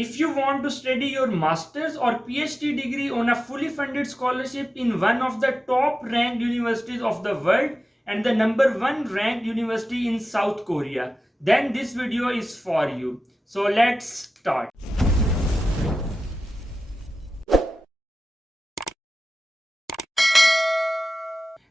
If you want to study your master's or PhD degree on a fully funded scholarship in one of the top ranked universities of the world and the number one ranked university in South Korea, then this video is for you. So let's start.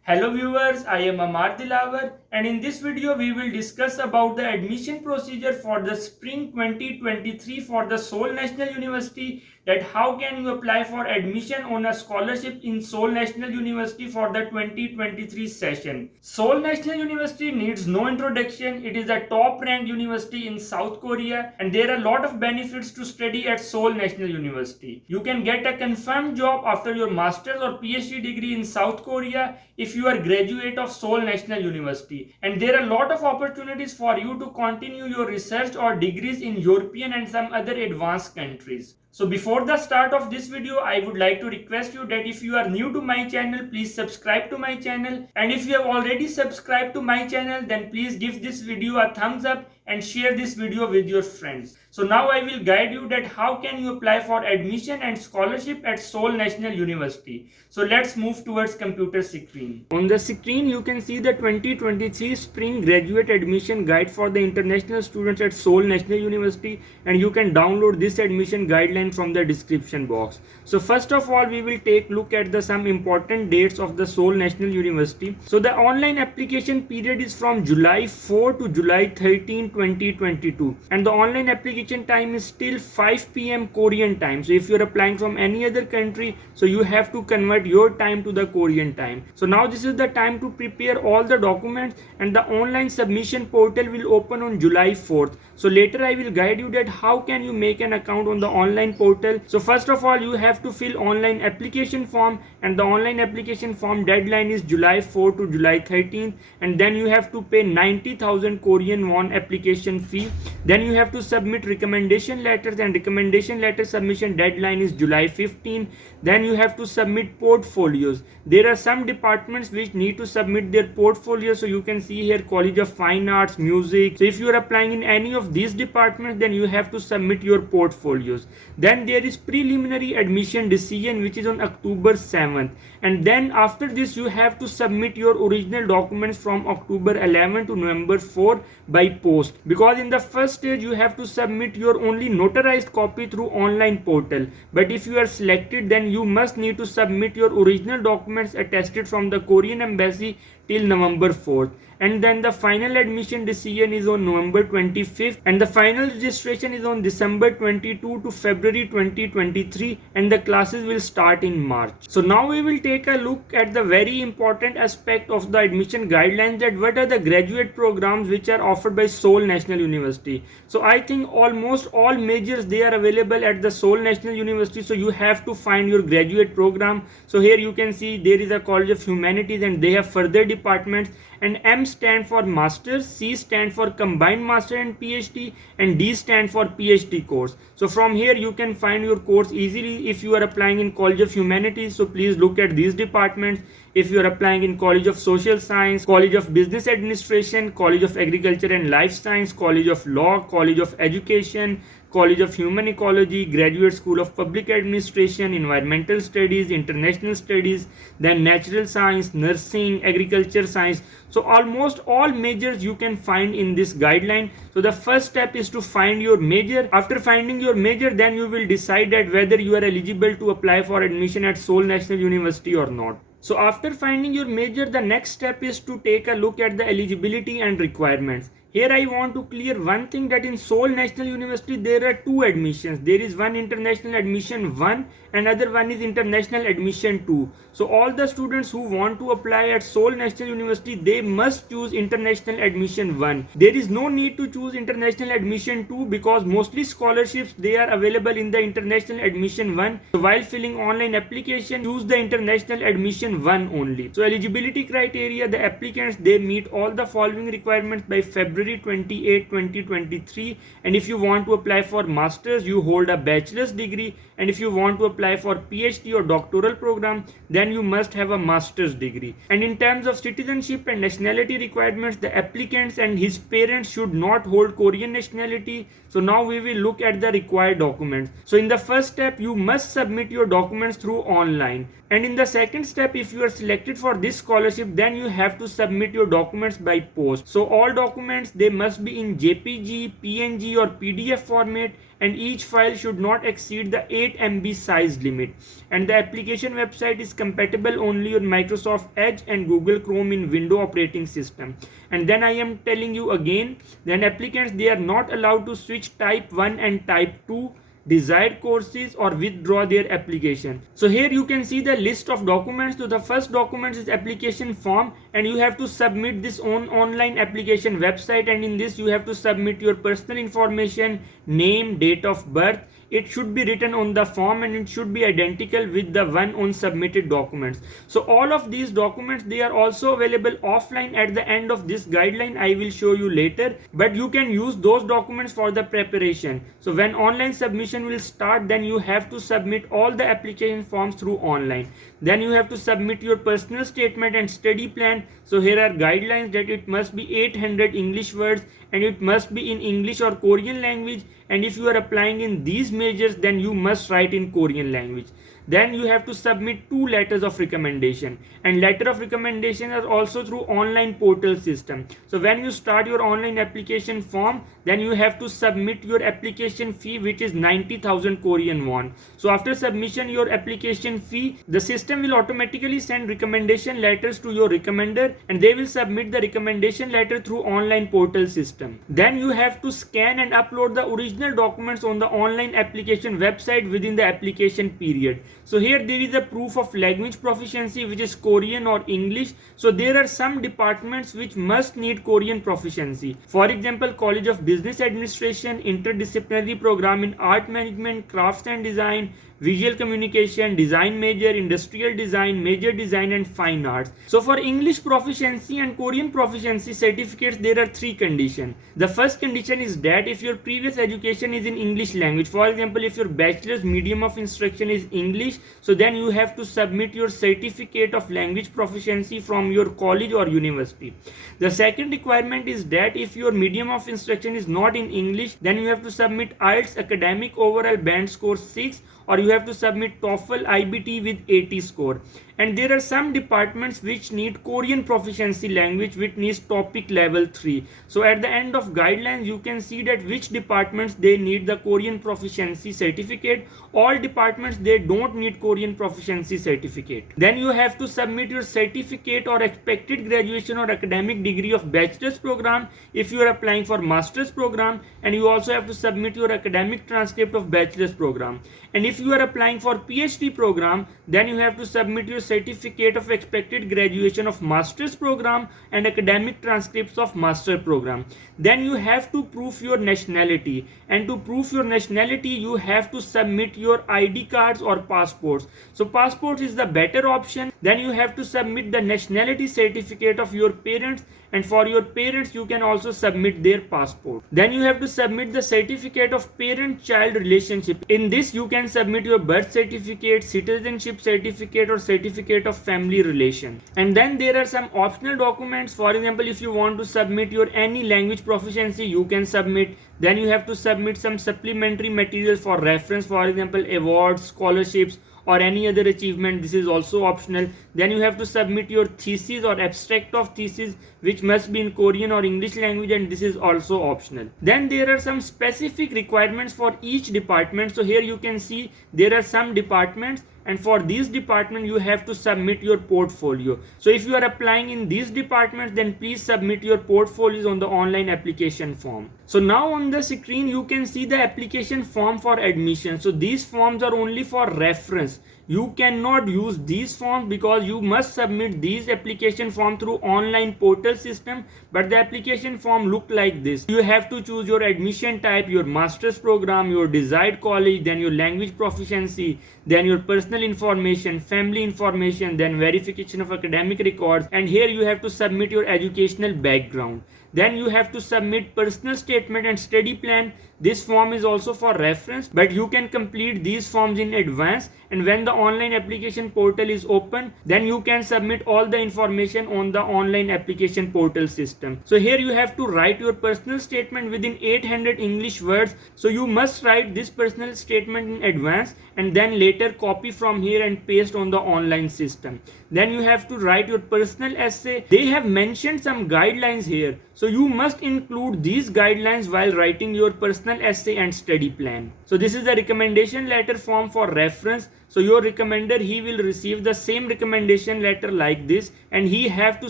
Hello viewers, I am Amar Dilawar and in this video we will discuss about the admission procedure for the spring 2023 for the Seoul National University, that how can you apply for admission on a scholarship in Seoul National University for the 2023 session. Seoul National University needs no introduction. It is a top ranked university in South Korea and there are a lot of benefits to study at Seoul National University. You can get a confirmed job after your master's or PhD degree in South Korea if you are graduate of Seoul National University, and there are a lot of opportunities for you to continue your research or degrees in European and some other advanced countries. So before the start of this video, I would like to request you that if you are new to my channel, please subscribe to my channel, and if you have already subscribed to my channel, then please give this video a thumbs up and share this video with your friends. So now I will guide you that how can you apply for admission and scholarship at Seoul National University. So let's move towards computer screen. On the screen you can see the 2023 Spring Graduate Admission Guide for the international students at Seoul National University, and you can download this admission guideline from the description box. So first of all we will take look at the some important dates of the Seoul National University. So the online application period is from July 4 to July 13, 2022, and the online application time is still 5 p.m. Korean time. So if you are applying from any other country, so you have to convert your time to the Korean time. So now this is the time to prepare all the documents, and the online submission portal will open on July 4th. So later I will guide you that how can you make an account on the online portal. So first of all you have to fill online application form, and the online application form deadline is July 4 to July 13th, and then you have to pay 90,000 Korean won application fee. Then you have to submit recommendation letters, and recommendation letter submission deadline is July 15. Then you have to submit portfolios. There are some departments which need to submit their portfolios. So you can see here College of Fine Arts, Music. So if you are applying in any of these departments, then you have to submit your portfolios. Then there is preliminary admission decision which is on October 7th, and then after this you have to submit your original documents from October 11 to November 4 by post, because in the first stage you have to submit your only notarized copy through online portal, but if you are selected then you must need to submit your original documents attested from the Korean embassy till November 4th. And then the final admission decision is on November 25th, and the final registration is on December 22 to February 2023, and the classes will start in March. So now we will take a look at the very important aspect of the admission guidelines, that what are the graduate programs which are offered by Seoul National University. So I think almost all majors they are available at the Seoul National University, so you have to find your graduate program. So here you can see there is a College of Humanities and they have further departments, and M stand for Masters, C stand for Combined Master and PhD, and D stand for PhD course. So from here you can find your course easily if you are applying in College of Humanities. So please look at these departments. If you are applying in College of Social Science, College of Business Administration, College of Agriculture and Life Science, College of Law, College of Education, College of Human Ecology, Graduate School of Public Administration, Environmental Studies, International Studies, then Natural Science, Nursing, Agriculture Science. So almost all majors you can find in this guideline. So the first step is to find your major. After finding your major, then you will decide that whether you are eligible to apply for admission at Seoul National University or not. So after finding your major, the next step is to take a look at the eligibility and requirements. Here I want to clear one thing, that in Seoul National University there are two admissions. There is one international admission 1 and other one is international admission 2. So all the students who want to apply at Seoul National University, they must choose international admission 1. There is no need to choose international admission 2 because mostly scholarships they are available in the international admission 1. So while filling online application, choose the international admission 1 only. So eligibility criteria, the applicants they meet all the following requirements by February February 28, 2023. And if you want to apply for masters, you hold a bachelor's degree, and if you want to apply for PhD or doctoral program, then you must have a master's degree. And in terms of citizenship and nationality requirements, the applicants and his parents should not hold Korean nationality. So now we will look at the required documents. So in the first step, you must submit your documents through online. And in the second step, if you are selected for this scholarship, then you have to submit your documents by post. So all documents, they must be in JPG, PNG or PDF format, and each file should not exceed the 8 MB size limit. And the application website is compatible only on Microsoft Edge and Google Chrome in Windows operating system. And then I am telling you again, then applicants, they are not allowed to switch type 1 and type 2 desired courses or withdraw their application. So here you can see the list of documents. So the first document is application form, and you have to submit this on online application website, and in this you have to submit your personal information, name, date of birth. It should be written on the form and it should be identical with the one on submitted documents. So all of these documents, they are also available offline at the end of this guideline. I will show you later, but you can use those documents for the preparation. So when online submission will start, then you have to submit all the application forms through online. Then you have to submit your personal statement and study plan. So here are guidelines that it must be 800 English words and it must be in English or Korean language. And if you are applying in these majors, then you must write in Korean language. Then you have to submit 2 letters of recommendation, and letter of recommendation are also through online portal system. So when you start your online application form, then you have to submit your application fee, which is 90,000 Korean won. So after submission your application fee, the system will automatically send recommendation letters to your recommender, and they will submit the recommendation letter through online portal system. Then you have to scan and upload the original documents on the online application website within the application period. So here there is a proof of language proficiency, which is Korean or English. So there are some departments which must need Korean proficiency. For example, College of Business Administration, interdisciplinary program in art management, crafts and design, visual communication, design major, industrial design, major design and fine arts. So for English proficiency and Korean proficiency certificates, there are 3 conditions. The first condition is that if your previous education is in English language, for example, if your bachelor's medium of instruction is English, so then you have to submit your certificate of language proficiency from your college or university. The second requirement is that if your medium of instruction is not in English, then you have to submit IELTS academic overall band score 6, or you have to submit TOEFL IBT with 80 score. And there are some departments which need Korean proficiency language, which needs topic level 3. So at the end of guidelines, you can see that which departments they need the Korean proficiency certificate. All departments, they don't need Korean proficiency certificate. Then you have to submit your certificate or expected graduation or academic degree of bachelor's program if you are applying for master's program, and you also have to submit your academic transcript of bachelor's program. And if you are applying for PhD program, then you have to submit your certificate of expected graduation of master's program and academic transcripts of master program. Then you have to prove your nationality, and to prove your nationality you have to submit your ID cards or passports. So passport is the better option. Then you have to submit the nationality certificate of your parents, and for your parents you can also submit their passport. Then you have to submit the certificate of parent-child relationship. In this you can submit your birth certificate, citizenship certificate or certificate of family relation. And then there are some optional documents. For example, if you want to submit your any language proficiency, you can submit. Then you have to submit some supplementary materials for reference, for example awards, scholarships or any other achievement. This is also optional. Then you have to submit your thesis or abstract of thesis, which must be in Korean or English language, and this is also optional. Then there are some specific requirements for each department. So here you can see there are some departments, and for these departments you have to submit your portfolio. So if you are applying in these departments, then please submit your portfolios on the online application form. So now on the screen you can see the application form for admission. So these forms are only for reference. You cannot use these forms because you must submit these application form through online portal system, but the application form look like this. You have to choose your admission type, your master's program, your desired college, then your language proficiency, then your personal information, family information, then verification of academic records, and here you have to submit your educational background. Then you have to submit personal statement and study plan. This form is also for reference, but you can complete these forms in advance, and when the online application portal is open, then you can submit all the information on the online application portal system. So here you have to write your personal statement within 800 English words. So you must write this personal statement in advance and then later copy from here and paste on the online system. Then you have to write your personal essay. They have mentioned some guidelines here, so you must include these guidelines while writing your personal essay and study plan. So this is the recommendation letter form for reference. So your recommender, he will receive the same recommendation letter like this, and he have to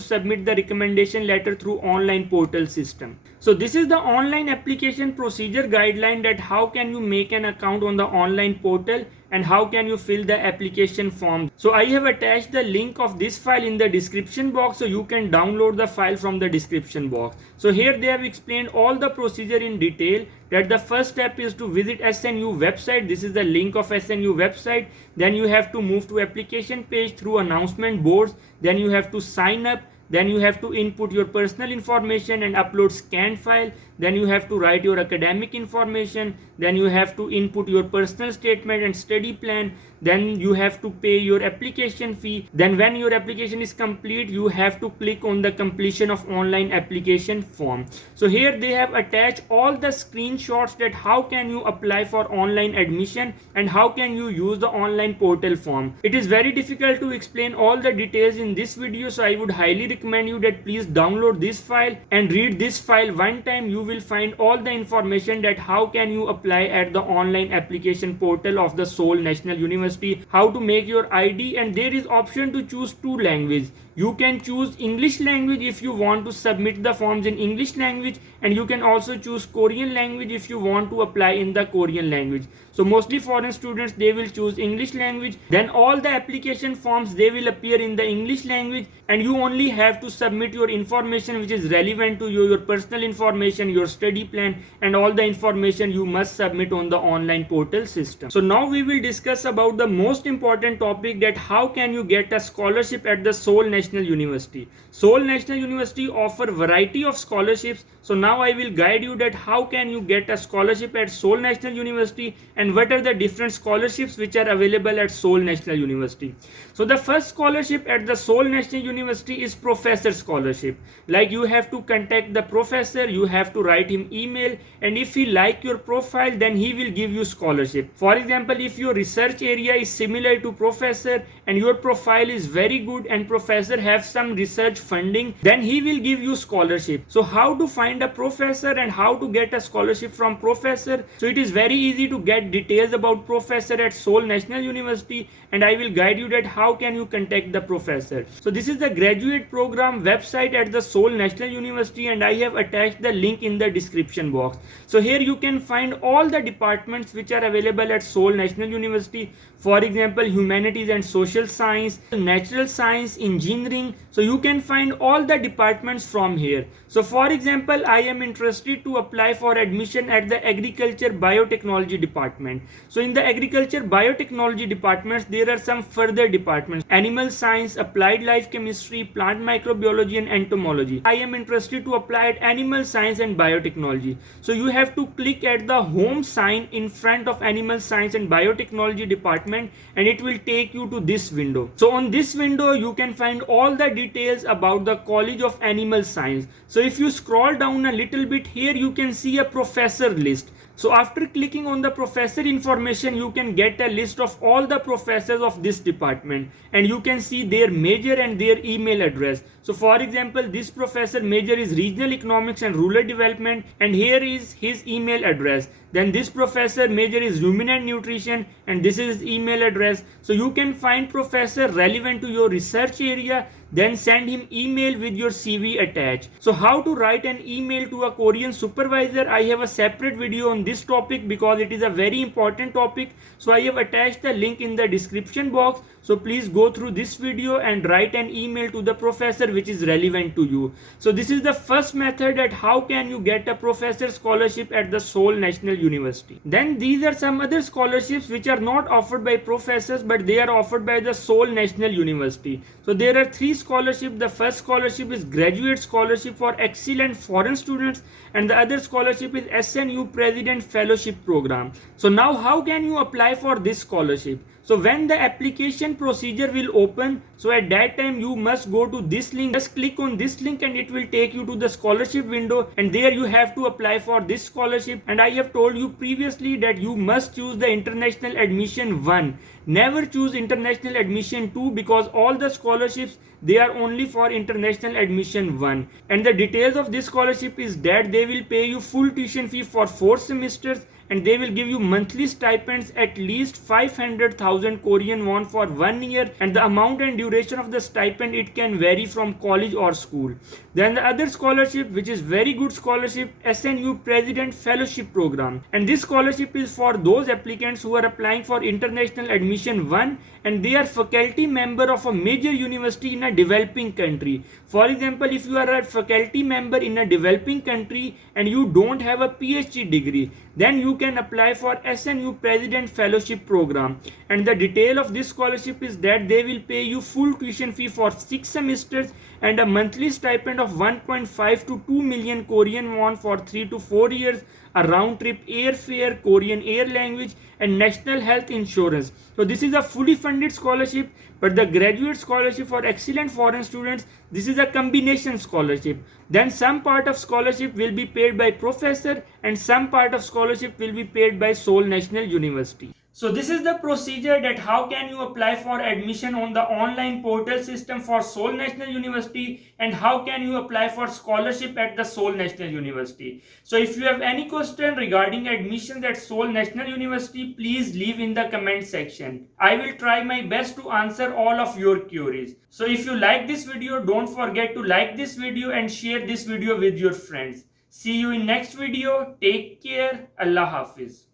submit the recommendation letter through online portal system. So this is the online application procedure guideline, that how can you make an account on the online portal and how can you fill the application form. So I have attached the link of this file in the description box, so you can download the file from the description box. So here they have explained all the procedure in detail, that the first step is to visit SNU website. This is the link of SNU website. Then you have to move to application page through announcement boards. Then you have to sign up. Then you have to input your personal information and upload scanned file. Then you have to write your academic information. Then you have to input your personal statement and study plan. Then you have to pay your application fee. Then when your application is complete, you have to click on the completion of online application form. So here they have attached all the screenshots, that how can you apply for online admission and how can you use the online portal form. It is very difficult to explain all the details in this video, so I would highly recommend you that please download this file and read this file one time. You will find all the information that how can you apply at the online application portal of the Seoul National University, how to make your ID, and there is option to choose two languages. You can choose English language if you want to submit the forms in English language, and you can also choose Korean language if you want to apply in the Korean language. So mostly foreign students, they will choose English language. Then all the application forms, they will appear in the English language, and you only have to submit your information which is relevant to you, your personal information, your study plan, and all the information you must submit on the online portal system. So now we will discuss about the most important topic, that how can you get a scholarship at the Seoul National University. Seoul National University offer variety of scholarships. So now I will guide you that how can you get a scholarship at Seoul National University and what are the different scholarships which are available at Seoul National University. So the first scholarship at the Seoul National University is professor scholarship. Like you have to contact the professor, you have to write him email, and if he like your profile, then he will give you scholarship. For example, if your research area is similar to professor and your profile is very good and professor have some research funding, then he will give you scholarship. So how to find a professor and how to get a scholarship from professor? So it is very easy to get details about professor at Seoul National University, and I will guide you that how can you contact the professor. So this is the graduate program website at the Seoul National University, and I have attached the link in the description box. So here you can find all the departments which are available at Seoul National University. For example, humanities and social science, natural science, engineering. So you can find all the departments from here. So for example, I am interested to apply for admission at the agriculture biotechnology department. So in the agriculture biotechnology departments, there are some further departments: animal science, applied life chemistry, plant microbiology, and entomology. I am interested to apply at animal science and biotechnology. So you have to click at the home sign in front of animal science and biotechnology department, and it will take you to this window. So on this window you can find all the details about the College of Animal Science. So if you scroll down a little bit, here you can see a professor list. So after clicking on the professor information, you can get a list of all the professors of this department, and you can see their major and their email address. So for example, this professor major is regional economics and rural development, and here is his email address. Then this professor major is ruminant nutrition, and this is his email address. So you can find professor relevant to your research area, then send him email with your CV attached. So how to write an email to a Korean supervisor, I have a separate video on this topic because it is a very important topic. So I have attached the link in the description box. So please go through this video and write an email to the professor which is relevant to you. So this is the first method, that how can you get a professor scholarship at the Seoul National University. Then these are some other scholarships which are not offered by professors, but they are offered by the Seoul National University. So there are three scholarships. The first scholarship is Graduate Scholarship for Excellent Foreign Students, and the other scholarship is SNU President Fellowship Program. So now how can you apply for this scholarship? So when the application procedure will open, so at that time you must go to this link. Just click on this link and it will take you to the scholarship window, and there you have to apply for this scholarship. And I have told you previously that you must choose the International Admission 1. Never choose International Admission 2, because all the scholarships, they are only for International Admission 1. And the details of this scholarship is that they will pay you full tuition fee for 4 semesters, and they will give you monthly stipends at least 500,000 Korean won for 1 year, and the amount and duration of the stipend, it can vary from college or school. Then the other scholarship, which is very good scholarship, SNU President Fellowship Program, and this scholarship is for those applicants who are applying for International Admission 1 and they are faculty member of a major university in a developing country. For example, if you are a faculty member in a developing country and you don't have a PhD degree, then you can apply for SNU President Fellowship Program. And the detail of this scholarship is that they will pay you full tuition fee for 6 semesters and a monthly stipend of 1.5 to 2 million Korean won for 3 to 4 years, a round trip airfare, Korean air language, and national health insurance. So this is a fully funded scholarship. But the Graduate Scholarship for Excellent Foreign Students, this is a combination scholarship. Then some part of scholarship will be paid by professor and some part of scholarship will be paid by Seoul National University. So this is the procedure that how can you apply for admission on the online portal system for Seoul National University, and how can you apply for scholarship at the Seoul National University. So if you have any question regarding admissions at Seoul National University, please leave in the comment section. I will try my best to answer all of your queries. So if you like this video, don't forget to like this video and share this video with your friends. See you in next video. Take care. Allah Hafiz.